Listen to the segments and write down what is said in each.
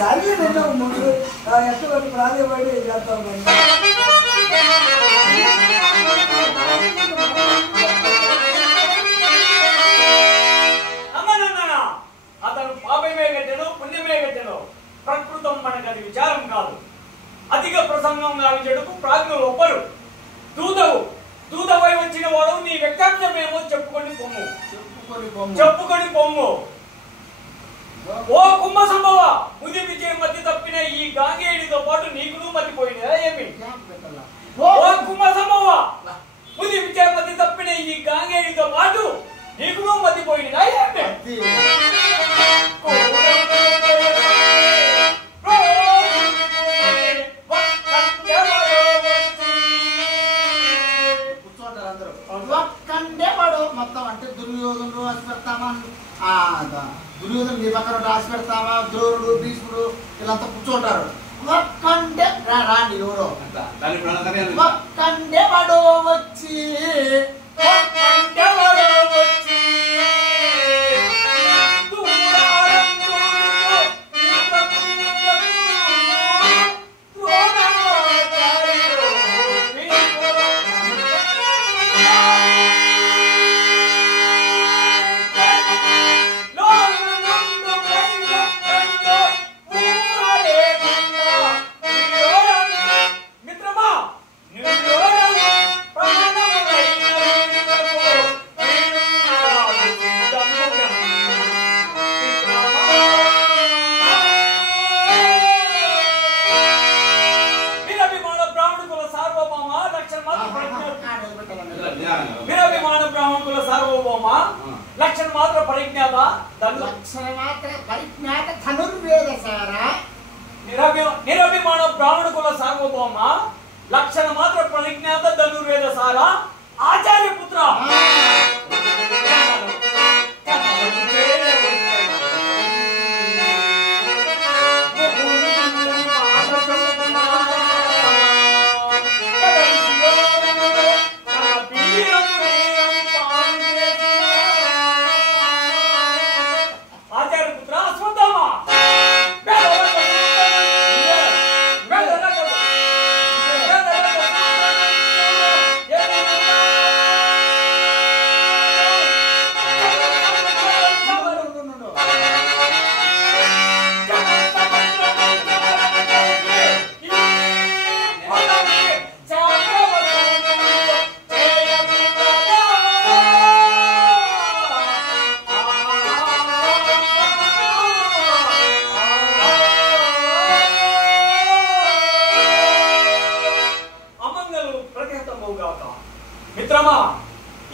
సరే నేను ముందు ఎక్కడ ప్రాధాన్యపడి చేస్తాను. అతను పాపమే గట్టెను పుణ్యమే గట్టెను ప్రకృతం మనకు అది విచారం కాదు. అధిక ప్రసంగం గావించడుకు ప్రాజ్ఞులు ఒప్పరు. దూతవై వచ్చిన వాడు నీ వ్యక్తాంశమేమో చెప్పుకొని పొమ్ము. ఓ కుంభ సంభవ, ముది విజయం మధ్య తప్పిన ఈ గాంగేయుడితో పాటు నీకును మతిపోయినదా ఏమి? ఓ కుంభ సంభవ, ముది విజయం మధ్య తప్పిన ఈ గాంగేయుడితో పాటు నీకును మతిపోయినదా ఏమి? మొత్తం అంటే దుర్యోధనుడు రాసి పెడతామా, దుర్యోధను నీ పక్కన రాసి పెడతామా, ద్రోణుడు భీష్ముడు వీళ్ళంతా కూర్చుంటారు. ఒక్కంటే రాండి ఎవరో ఒక్కంటే వాడు వచ్చి నిరభిమాన బ్రాహ్మణ కుల సార్వభౌమ లక్షణ మాత్ర పరిజ్ఞాత ధనుర్వేద సార ఆచార్య పుత్ర మిత్రమా,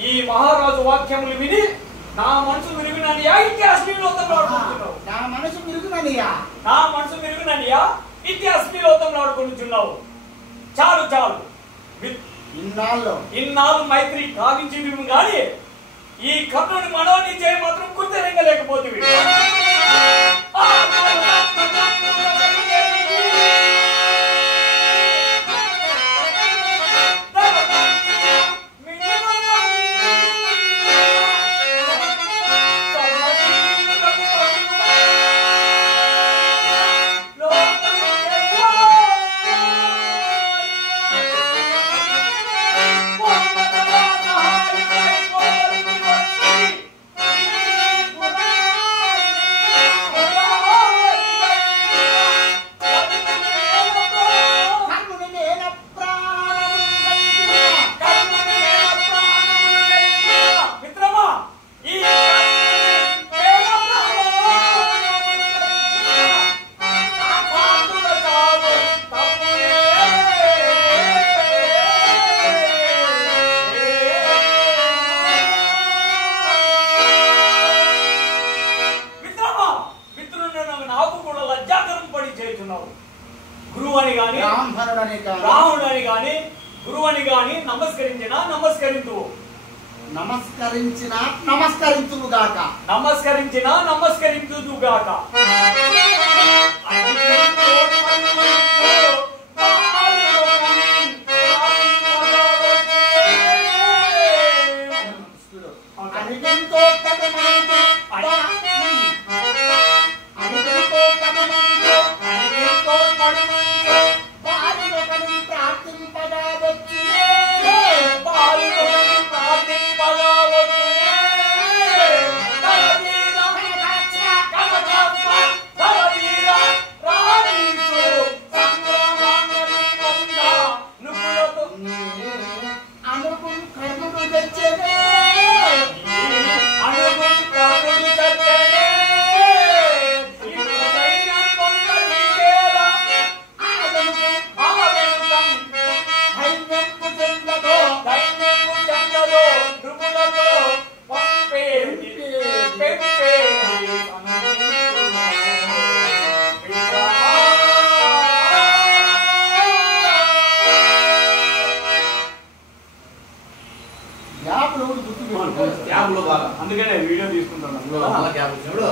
ఈ మహారాజు వాక్యములు విని నా మనసు విరుగుననియా ఇత్యాస్మిలోతంలాడుకుంటున్నావు. నా మనసు విరుగుననియా ఇత్యాస్మిలోతంలాడుకుంటున్నావు. చాలు చాలు, ఇన్నాళ్ళు మైత్రి కావించి గాని ఈ కర్ణుని మనోని చేయ మాత్రం గుర్తించలేకపోతుంది. గురువని గాని బ్రాహ్మణుడని గాని గురువని గాని నమస్కరించినా నమస్కరించుదుగాక. అడిగెంతో కథమంతో అడిగెంతో కథమంతో అడిగెంతో కథమంతో బాలుడొకని ప్రార్థింపగా వచ్చునే బాలుడొకని ప్రార్థింపగా వచ్చునే అందుకనే వీడియో తీసుకుంటాను. క్యాబ్ వచ్చినప్పుడు